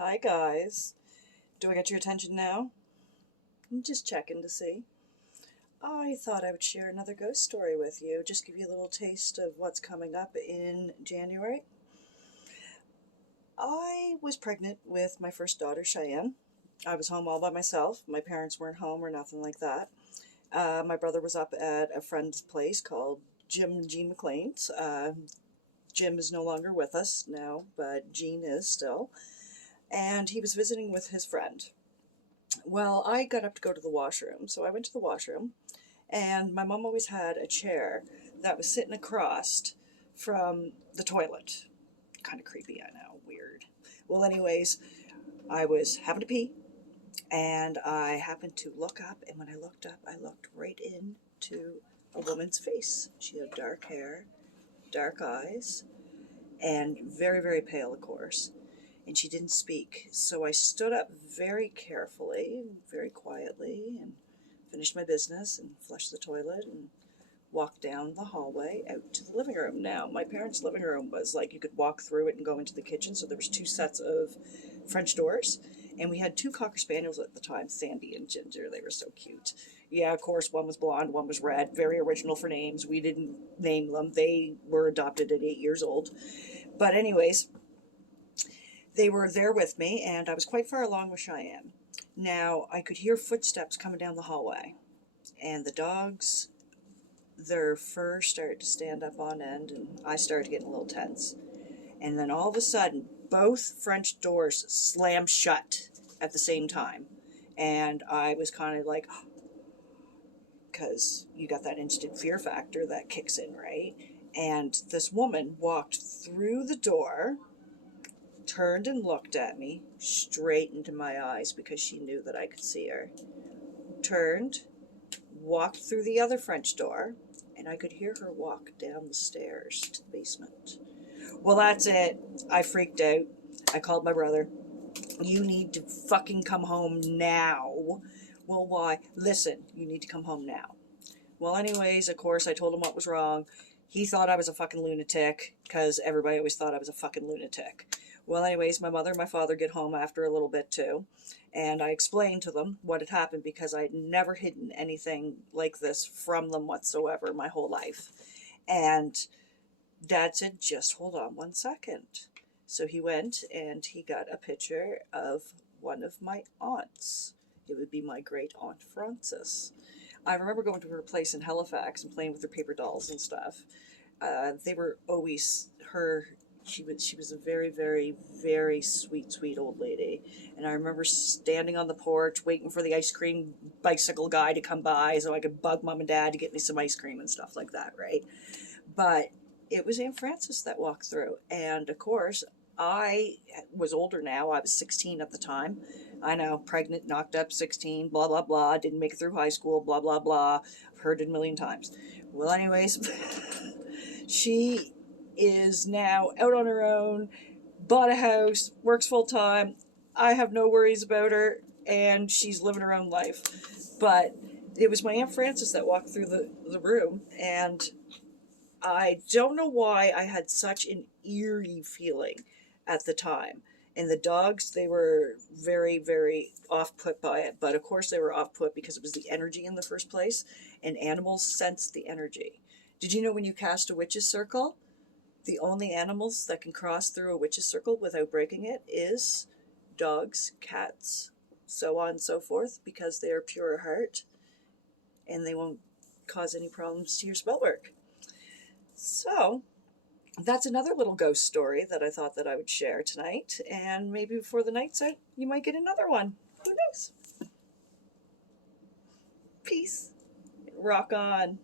Hi guys. Do I get your attention now? I'm just checking to see. I thought I would share another ghost story with you, just give you a little taste of what's coming up in January. I was pregnant with my first daughter, Cheyenne. I was home all by myself. My parents weren't home or nothing like that. My brother was up at a friend's place called Jim and Jean McLean's. Jim is no longer with us now, but Jean is still. And he was visiting with his friend. Well, I got up to go to the washroom, so I went to the washroom, and my mom always had a chair that was sitting across from the toilet. Kind of creepy, I know, weird. Well, anyways, I was having to pee, and I happened to look up, and when I looked up, I looked right into a woman's face. She had dark hair, dark eyes, and very, very pale, of course. And she didn't speak. So I stood up very carefully, very quietly, and finished my business and flushed the toilet and walked down the hallway out to the living room. Now, my parents' living room was like you could walk through it and go into the kitchen. So there was two sets of French doors. And we had two Cocker Spaniels at the time, Sandy and Ginger. They were so cute. Yeah, of course, one was blonde, one was red. Very original for names. We didn't name them. They were adopted at 8 years old. But anyways, they were there with me, and I was quite far along with Cheyenne. Now, I could hear footsteps coming down the hallway, and the dogs, their fur started to stand up on end, and I started getting a little tense. And then all of a sudden, both French doors slammed shut at the same time. And I was kind of like, because you got that instant fear factor that kicks in, right? And this woman walked through the door, turned and looked at me straight into my eyes because she knew that I could see her. Turned, walked through the other French door, and I could hear her walk down the stairs to the basement. Well, that's it. I freaked out. I called my brother. You need to fucking come home now. Well, why? Listen, you need to come home now. Well, anyways, of course, I told him what was wrong. He thought I was a fucking lunatic because everybody always thought I was a fucking lunatic. Well, anyways, my mother and my father get home after a little bit too, and I explained to them what had happened because I'd never hidden anything like this from them whatsoever my whole life. And Dad said, just hold on 1 second. So he went and he got a picture of one of my aunts. It would be my great aunt Frances. I remember going to her place in Halifax and playing with her paper dolls and stuff. They were always her. She was a very, very, very sweet old lady. And I remember standing on the porch waiting for the ice cream bicycle guy to come by so I could bug Mom and Dad to get me some ice cream and stuff like that, right? But it was Aunt Frances that walked through. And of course, I was older now. I was 16 at the time. I know, pregnant, knocked up, 16, blah, blah, blah. Didn't make it through high school, blah, blah, blah. I've heard it a million times. Well, anyways, she is now out on her own, bought a house, works full time. I have no worries about her, and she's living her own life. But it was my Aunt Frances that walked through the room, and I don't know why I had such an eerie feeling at the time. And the dogs, they were very, very off-put by it. But of course they were off-put because it was the energy in the first place. And animals sense the energy. Did you know when you cast a witch's circle, the only animals that can cross through a witch's circle without breaking it is dogs, cats, so on and so forth, because they are pure heart and they won't cause any problems to your spell work. So that's another little ghost story that I thought that I would share tonight, and maybe before the night's out, you might get another one. Who knows? Peace. Rock on.